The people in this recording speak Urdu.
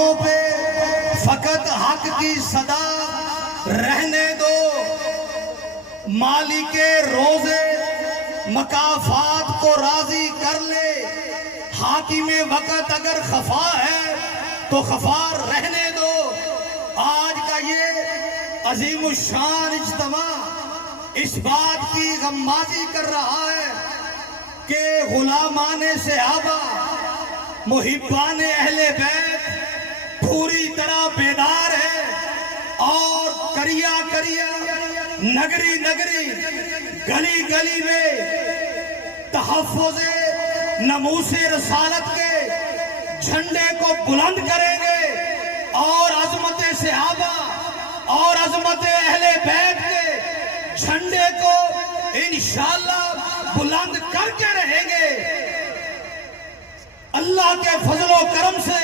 وقتوں پہ فقط حق کی صدا رہنے دو، مالک روزے مکافات کو راضی کر لے، حاکم وقت اگر خفا ہے تو خفا رہنے دو۔ آج کا یہ عظیم الشان اجتماع اس بات کی غمازی کر رہا ہے کہ غلامان صحابہ، محبان اہل بیت پوری طرح بیدار ہے، اور کریا کریا، نگری نگری، گلی گلی میں تحفظ ناموس رسالت کے جھنڈے کو بلند کریں گے، اور عظمت صحابہ اور عظمت اہل بیت کے جھنڈے کو انشاءاللہ بلند کر کے رہیں گے۔ اللہ کے فضل و کرم سے